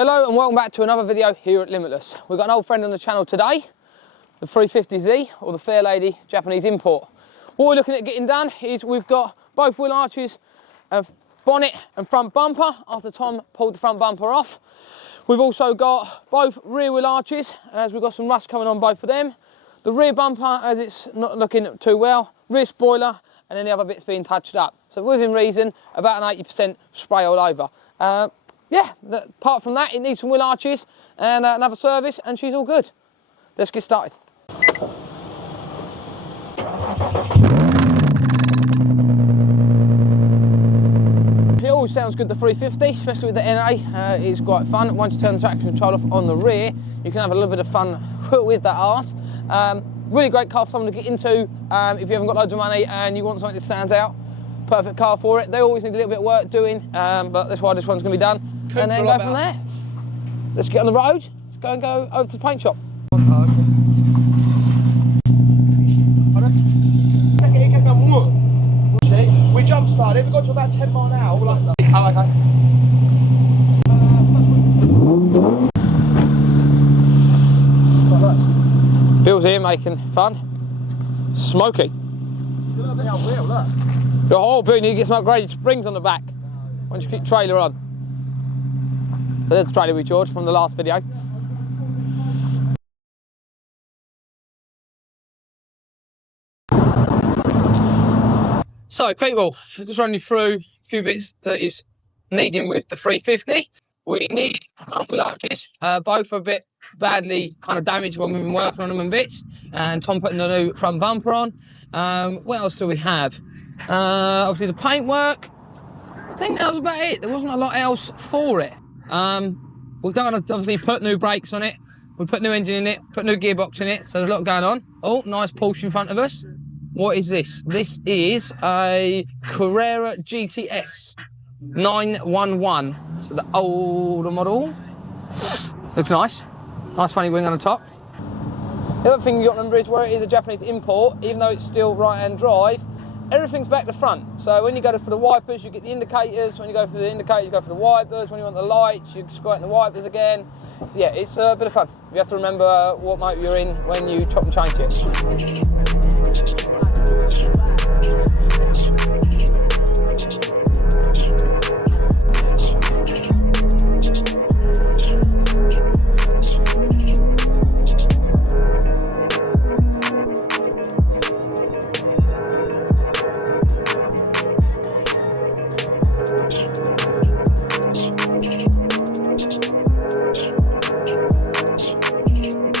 Hello and welcome back to another video here at Limitless. We've got an old friend on the channel today, the 350Z, or the Fair Lady Japanese import. What we're looking at getting done is we've got both wheel arches of bonnet and front bumper after Tom pulled the front bumper off. We've also got both rear wheel arches as we've got some rust coming on both of them. The rear bumper as it's not looking too well, rear spoiler, and then the other bits being touched up. So within reason, about an 80% spray all over. Yeah, apart from that, it needs some wheel arches and another service, and she's all good. Let's get started. It always sounds good, the 350, especially with the NA. It's quite fun. Once you turn the traction control off on the rear, you can have a little bit of fun with that arse. Really great car for someone to get into if you haven't got loads of money and you want something that stands out. Perfect car for it. They always need a little bit of work doing, but that's why this one's going to be done. And then go from there. Let's get on the road. Let's go over to the paint shop. We jump started, we got to about 10 miles an hour. We're like, oh, okay. Bill's here making fun. Smoky. Look at the wheel, look. The whole Bill, you need to get some upgraded springs on the back once you keep trailer on. So there's the trailer we George from the last video. So people, I'll just run you through a few bits that is needing with the 350. We need front wheel arches. Both are a bit badly kind of damaged when we've been working on them and bits. And Tom putting the new front bumper on. What else do we have? Obviously the paintwork. I think that was about it. There wasn't a lot else for it. We've done obviously put new brakes on it. We put new engine in it, put new gearbox in it. So there's a lot going on. Oh, nice Porsche in front of us. What is this? This is a Carrera GTS 911. So the older model. Looks nice. Nice funny wing on the top. The other thing you've got to remember is where it is a Japanese import, even though it's still right-hand drive, everything's back to front. So when you go for the wipers, you get the indicators. When you go for the indicators, you go for the wipers. When you want the lights, you squirt in the wipers again. So yeah, it's a bit of fun. You have to remember what motor you're in when you chop and change it.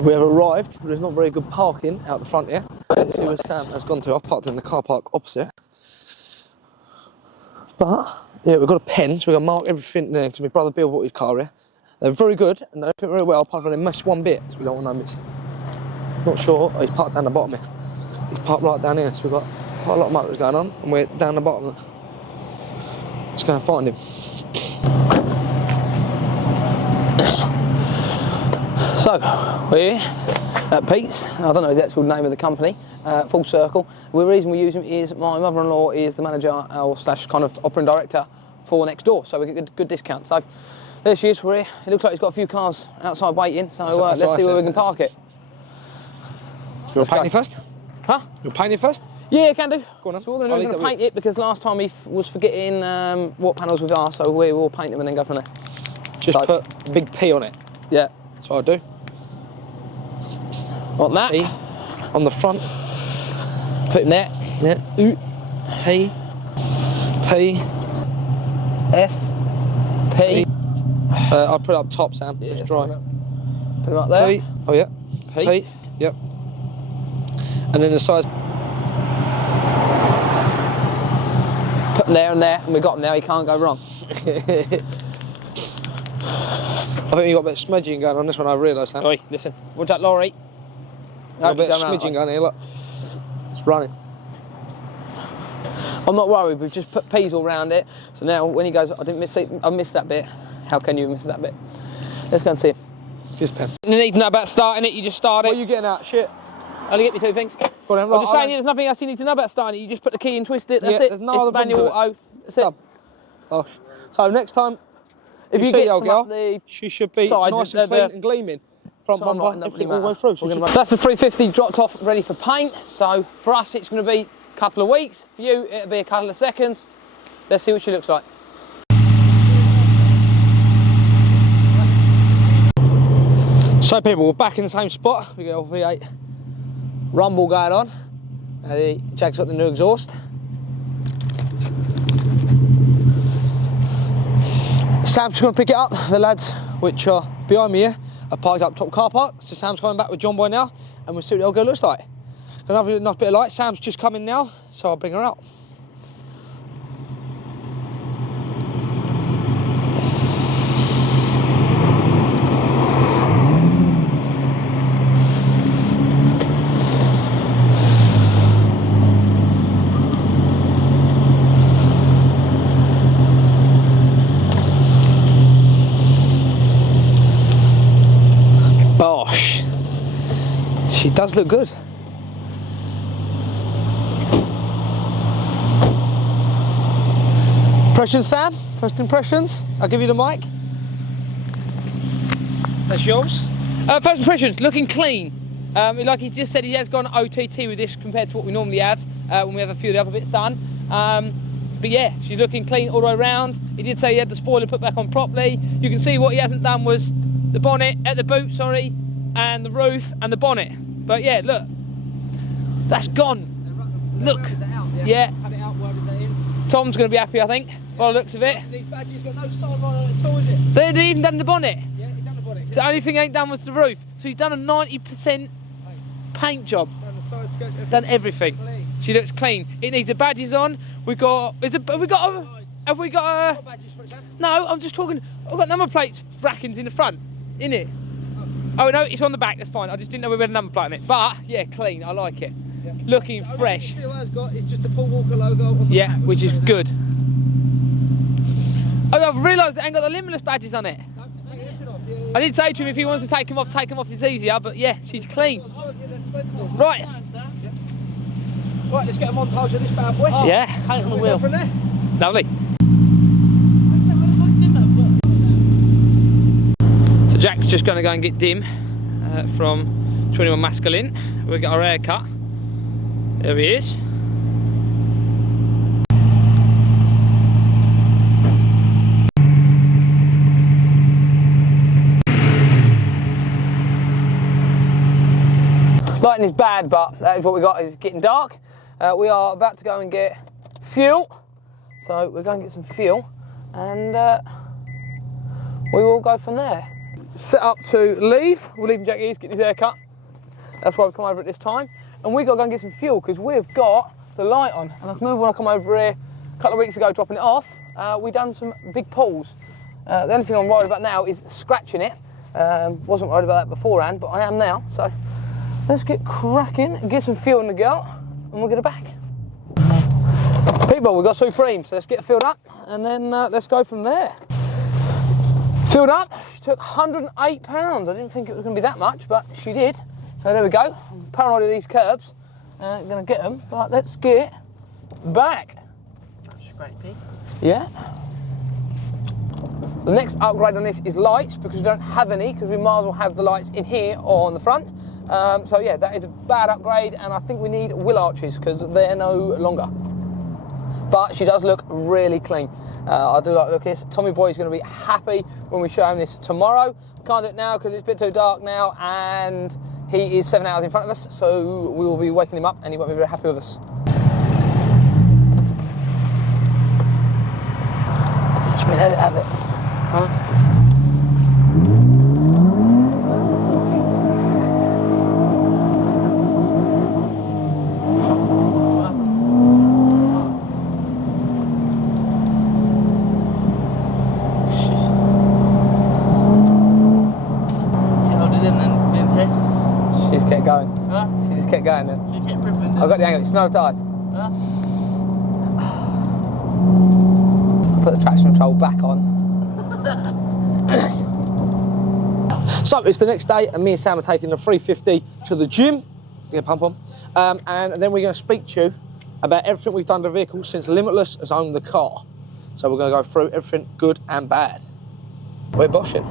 We have arrived, but there's not very good parking out the front here. Let's see where Sam has gone to. I've parked in the car park opposite. But, yeah, we've got a pen, so we're going to mark everything there, because my brother Bill bought his car here. They're very good, and they fit very well, apart from they missed one bit, so we don't want no missing. Not sure, he's parked down the bottom here. He's parked right down here, so we've got quite a lot of motors going on, and we're down the bottom. Let's go and find him. So, we're here at Pete's. I don't know the actual name of the company, Full Circle. The reason we use him is my mother-in-law is the manager slash kind of operating director for next door, so we get a good discount. So there she is, we're here. It looks like he's got a few cars outside waiting, so let's see where we can park it. You want to paint it first? Huh? You want to paint it first? Yeah, can do. Go on then. So what we're going to paint it because last time he was forgetting what panels we've asked, so we will paint them and then go from there. Just put a big P on it. Yeah. That's what I do. Want that? P on the front. Put him there. Yeah. P. P. F. P. I'll put it up top, Sam. Yeah, it's dry. Put him up there. P. Oh yeah. P. P. Yep. And then the size. Put them there and there, and we got them there. He can't go wrong. I think you've got a bit of smudging going on this one, I realised that. Oi, listen. What's that lorry? Got a bit of smudging going here, look. It's running. I'm not worried, we've just put P's all around it. So now when he goes, I missed that bit. How can you miss that bit? Let's go and see him. His pen. You need to know about starting it, you just start it. What are you getting at? Shit. Only get me two things. Go on, then, I'm just saying, there's nothing else you need to know about starting it. You just put the key and twist it. That's it. There's no other manual button to auto. That's it. Oh. So next time, If you see get the old some girl, up the she should be sides, nice and clean and gleaming. Front so bumper, everything all the way through. So that's the 350 dropped off, ready for paint. So for us, it's going to be a couple of weeks. For you, it'll be a couple of seconds. Let's see what she looks like. So people, we're back in the same spot. We got our V8 rumble going on. The Jag's got the new exhaust. Sam's just going to pick it up. The lads, which are behind me here, are parked up top car park. So Sam's coming back with John Boy now, and we'll see what the old girl looks like. Another nice bit of light. Sam's just coming now, so I'll bring her out. Bosh. She does look good. Impressions, Sam? First impressions? I'll give you the mic. That's yours. First impressions, looking clean. Like he just said, he has gone OTT with this compared to what we normally have when we have a few of the other bits done. But yeah, she's looking clean all the way around. He did say he had the spoiler put back on properly. You can see what he hasn't done was the bonnet, the boot, sorry, and the roof and the bonnet. But yeah, look, that's gone. Look, yeah. Tom's going to be happy, I think, by the looks of it. These badges got no sign on it at all, is it? They hadn't even done the bonnet. Yeah, he done the bonnet. The only thing he ain't done was the roof. So he's done a 90% paint job. Done the side skirts, everything. Done everything. Clean. She looks clean. It needs the badges on. Have we got a? Badges for it, Sam? No, I'm just talking. I've got number plates brackets in the front, in it. Oh no, it's on the back. That's fine. I just didn't know we had a number plate on it. But yeah, clean. I like it. Yeah. Looking The only fresh. thing it still has got is just the Paul Walker logo on the Yeah, back, which is so good. Oh, I've realised it ain't got the Limitless badges on it. I did say to him if he wants to take them off, it's easier. But yeah, she's clean. Right. Right, let's get a montage of this bad boy. Yeah, paint on the wheel. From there. Lovely. So Jack's just going to go and get Dim from 21 Masculine. We've got our hair cut. There he is. Lighting is bad, but that is what we got. It's getting dark. We are about to go and get fuel. So we're going to get some fuel and we will go from there. Set up to leave. We're leaving Jack East, getting his hair cut. That's why we've come over at this time. And we've got to go and get some fuel because we've got the light on. And I remember when I come over here a couple of weeks ago dropping it off, we done some big pulls. The only thing I'm worried about now is scratching it. Wasn't worried about that beforehand, but I am now. So let's get cracking, get some fuel in the girl, and we'll get her back. People, we've got Supreme, so let's get filled up, and then let's go from there. Filled up, she took £108. I didn't think it was going to be that much, but she did. So there we go. I'm paranoid of these curbs. Going to get them, but let's get back. Scrapey. Yeah. The next upgrade on this is lights, because we don't have any, because we might as well have the lights in here or on the front. So yeah, that is a bad upgrade, and I think we need wheel arches because they're no longer. But she does look really clean. I do like the look of this. Tommy Boy is going to be happy when we show him this tomorrow. Can't do it now because it's a bit too dark now, and he is 7 hours in front of us, so we will be waking him up, and he won't be very happy with us. Just let it have it. Huh? Going. Huh? She just kept going then. She kept ripping. I got the angle, smell the tyres. Huh? I put the traction control back on. So it's the next day, and me and Sam are taking the 350 to the gym. Get a pump on. And then we're going to speak to you about everything we've done to the vehicle since Limitless has owned the car. So we're going to go through everything good and bad. We're boshing.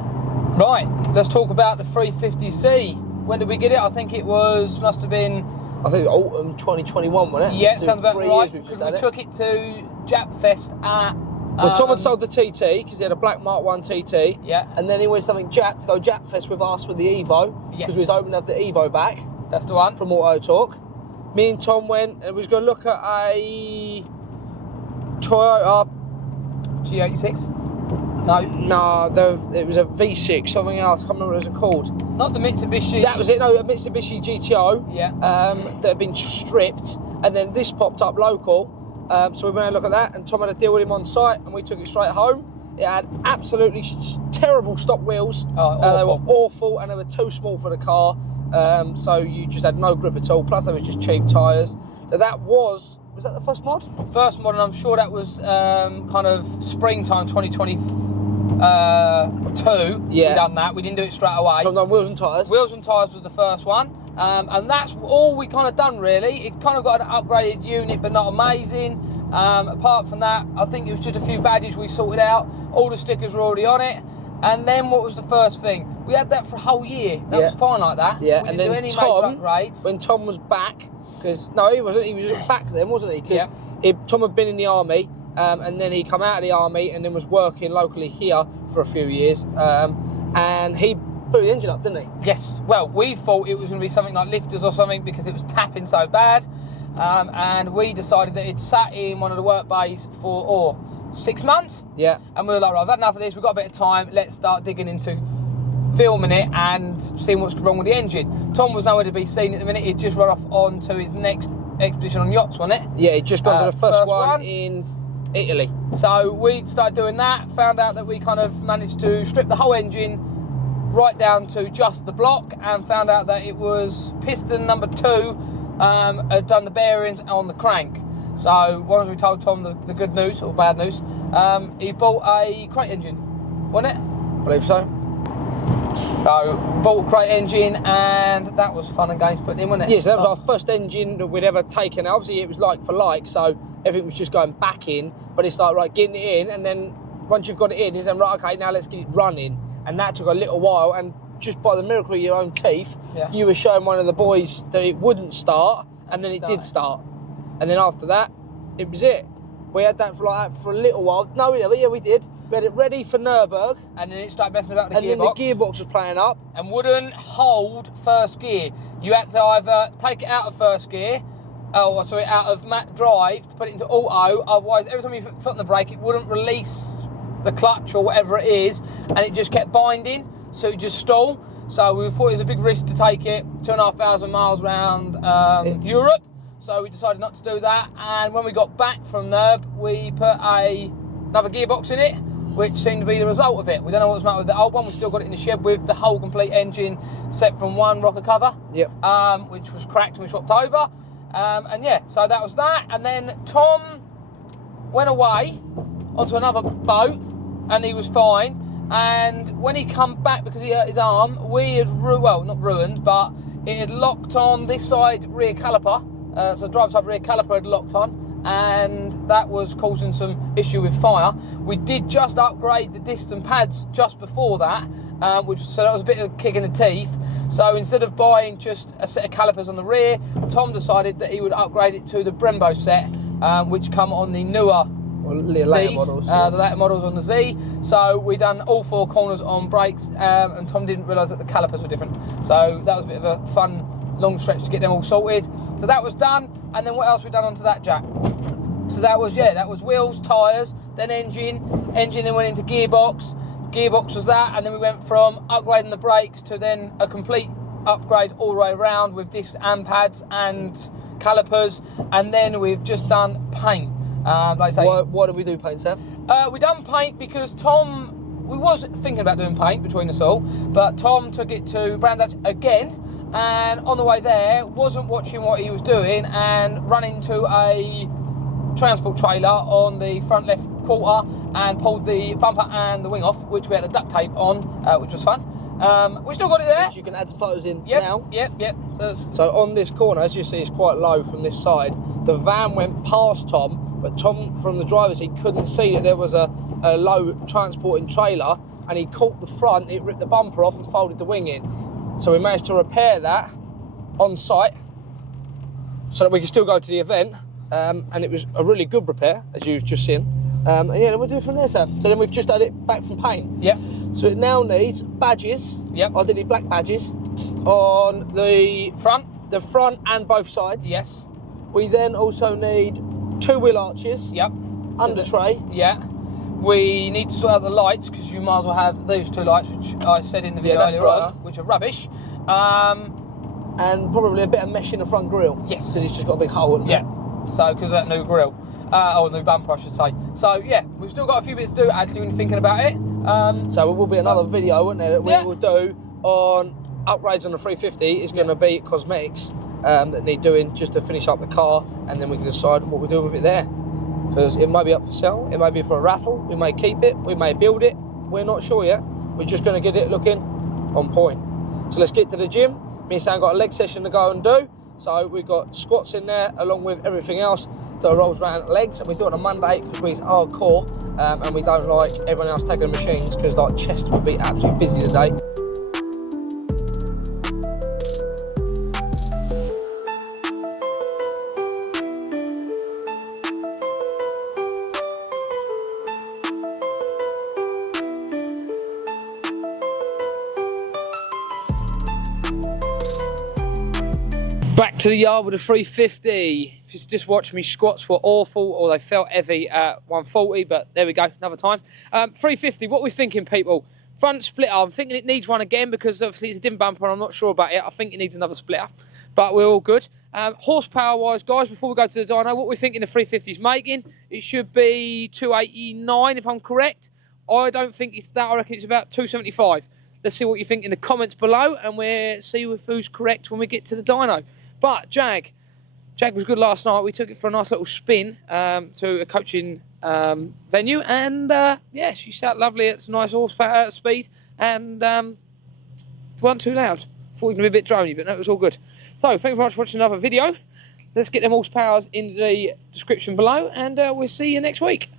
Right, let's talk about the 350C. When did we get it? I think it must have been... I think autumn 2021, wasn't it? Yeah, sounds about 3 right. years we've just We had took it to Jap Fest at... Well, Tom had sold the TT because he had a black Mark 1 TT. Yeah. And then he went something Jap to go Jap Fest with us with the Evo. Yes. Because we was hoping to have the Evo back. That's the one. From Auto Talk. Me and Tom went and we was going to look at a Toyota G86? No, it was a V6, something else. I can't remember what it was called. Not the Mitsubishi. That was it. No, a Mitsubishi GTO. Yeah. That had been stripped, and then this popped up local. So we went and look at that, and Tom had a deal with him on site, and we took it straight home. It had absolutely terrible stock wheels. They were awful, and they were too small for the car. So you just had no grip at all. Plus, they were just cheap tyres. So that was that the first mod? First mod, and I'm sure that was kind of springtime 2022. Yeah. We done that. We didn't do it straight away. So no, wheels and tyres. Wheels and tyres was the first one. And that's all we kind of done really. It's kind of got an upgraded unit, but not amazing. Apart from that, I think it was just a few badges we sorted out. All the stickers were already on it. And then what was the first thing? We had that for a whole year. That was fine like that. Yeah, we and didn't then do any Tom, major upgrades. when Tom was back, because no, he wasn't. He was back then, wasn't he? Because Yeah. Tom had been in the army, and then he come out of the army and then was working locally here for a few years, and he blew the engine up, didn't he? Yes. Well, we thought it was going to be something like lifters or something because it was tapping so bad, and we decided that it sat in one of the work bays for 6 months. Yeah. And we were like, right, I've had enough of this. We've got a bit of time. Let's start digging into filming it and seeing what's wrong with the engine. Tom was nowhere to be seen at the minute. He'd just run off on to his next expedition on yachts, wasn't it? Yeah, he'd just gone to the first one one in Italy. So we started doing that, found out that we kind of managed to strip the whole engine right down to just the block, and found out that it was piston number 2 had done the bearings on the crank. So once we told Tom the good news, or bad news, he bought a crate engine, wasn't it? I believe so. So bought a crate engine, and that was fun and games putting in, wasn't it? Yeah, so that was our first engine that we'd ever taken. Obviously it was like for like, so everything was just going back in, but it's like, right, getting it in, and then once you've got it in, it's then, right, okay, now let's get it running. And that took a little while, and just by the miracle of your own teeth, you were showing one of the boys that it wouldn't start, and then it did start. And then after that, it was it. We had that for a little while. No, we never. Yeah, we did. We had it ready for Nürburgring. And then it started messing about with the gearbox. And then the gearbox was playing up. And wouldn't hold first gear. You had to either take it out of first gear, out of drive to put it into auto. Otherwise, every time you put foot on the brake, it wouldn't release the clutch or whatever it is, and it just kept binding, so it just stalled. So we thought it was a big risk to take it 2,500 miles around Europe. So we decided not to do that, and when we got back from Nürb, we put another gearbox in it, which seemed to be the result of it. We don't know what's the matter with the old one. We still got it in the shed with the whole complete engine set from one rocker cover, which was cracked and we swapped over. And yeah, so that was that. And then Tom went away onto another boat, and he was fine. And when he come back, because he hurt his arm, we had, not ruined, but it had locked on this side rear caliper. So the driver's side rear caliper had locked on, and that was causing some issue with fire. We did just upgrade the discs and pads just before that, so that was a bit of a kick in the teeth. So instead of buying just a set of calipers on the rear, Tom decided that he would upgrade it to the Brembo set, which come on the newer later models. The later models on the Z. So we done all 4 corners on brakes, and Tom didn't realise that the calipers were different. So that was a bit of a fun long stretch to get them all sorted. So that was done, and then what else we done onto that, Jack? So that was wheels, tyres, then engine then went into gearbox was that, and then we went from upgrading the brakes to then a complete upgrade all the way around with discs and pads and calipers, and then we've just done paint. Like I say, why did we do paint, Sam? We done paint because we was thinking about doing paint between us all, but Tom took it to Brands Hatch again, and on the way there, wasn't watching what he was doing and ran into a transport trailer on the front left quarter and pulled the bumper and the wing off, which we had a duct tape on, which was fun. We still got it there. Which you can add some photos in now. Yep. So on this corner, as you see, it's quite low from this side. The van went past Tom, but Tom, from the driver's seat, couldn't see that there was a low transporting trailer. and he caught the front, it ripped the bumper off and folded the wing in. So we managed to repair that on site so that we could still go to the event, and it was a really good repair, as you've just seen. And yeah, then we'll do it from there, Sam. So then we've just had it back from paint. Yep. So it now needs badges. Yep. I did need black badges on the front and both sides. Yes. We then also need 2 wheel arches. Yep. Under tray. Yeah. We need to sort out the lights, because you might as well have these 2 lights, which I said in the video earlier on, which are rubbish. And probably a bit of mesh in the front grille. Yes. Because it's just got a big hole in it. Yeah. So, because of that new grille. Or new bumper, I should say. So, yeah, we've still got a few bits to do, actually, when you're thinking about it. So, it will be another video, won't there, that we will do on upgrades on the 350. It's going to be cosmetics that need doing just to finish up the car, and then we can decide what we're doing with it there. Because it may be up for sale, it may be for a raffle, we may keep it, we may build it, we're not sure yet. We're just going to get it looking on point. So let's get to the gym. Me and Sam got a leg session to go and do. So we've got squats in there along with everything else that rolls around legs, and we do it on a Monday because we're hardcore, and we don't like everyone else taking the machines because like chest would be absolutely busy today. Back to the yard with a 350. If you just watched me, squats were awful, or they felt heavy at 140, but there we go, another time. 350, what are we thinking, people? Front splitter, I'm thinking it needs one again because obviously it's a dim bumper and I'm not sure about it. I think it needs another splitter, but we're all good. Horsepower-wise, guys, before we go to the dyno, what we're thinking the 350 is making, it should be 289 if I'm correct. I don't think it's that, I reckon it's about 275. Let's see what you think in the comments below, and we'll see if who's correct when we get to the dyno. But Jag was good last night. We took it for a nice little spin to a coaching venue, and yeah, she sat lovely. It's a nice horsepower speed, and weren't too loud. Thought it was going to be a bit droney, but no, it was all good. So thank you very much for watching another video. Let's get them horsepowers in the description below, and we'll see you next week.